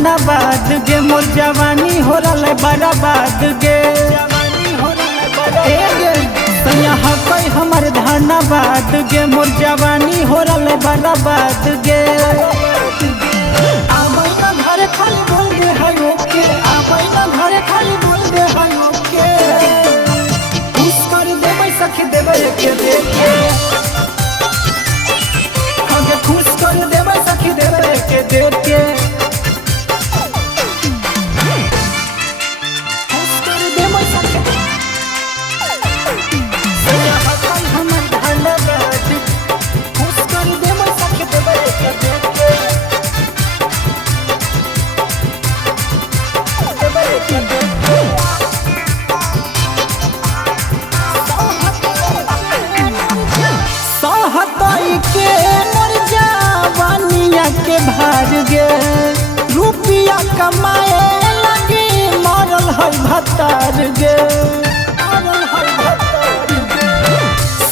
धन्यवाद गे मोर जवानी हो रहा बर्बाद गे यहाँ कोई हमार धन्यवाद गे मोर जवानी हो रहा बर्बाद गे घर खाली बोल दे है ओके घर खाली बोल दे है ओके खुश कर देबै सखी देबै के देखे खुश कर देबै सखी देबै के देखे खुश कर देबै सखी हमर धन्यवाद खुश कर देबै सखी देबै के देखे सहतई के मोर जवानिया के भार गे रुपया कमाए लगी मरल है भतार गे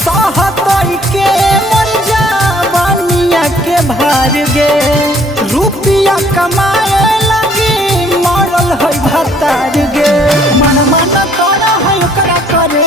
सहतई के मोर जवानिया के भार गे रुपया कमाए मरल है भतार गे मन मन तोरा है ओकरा करे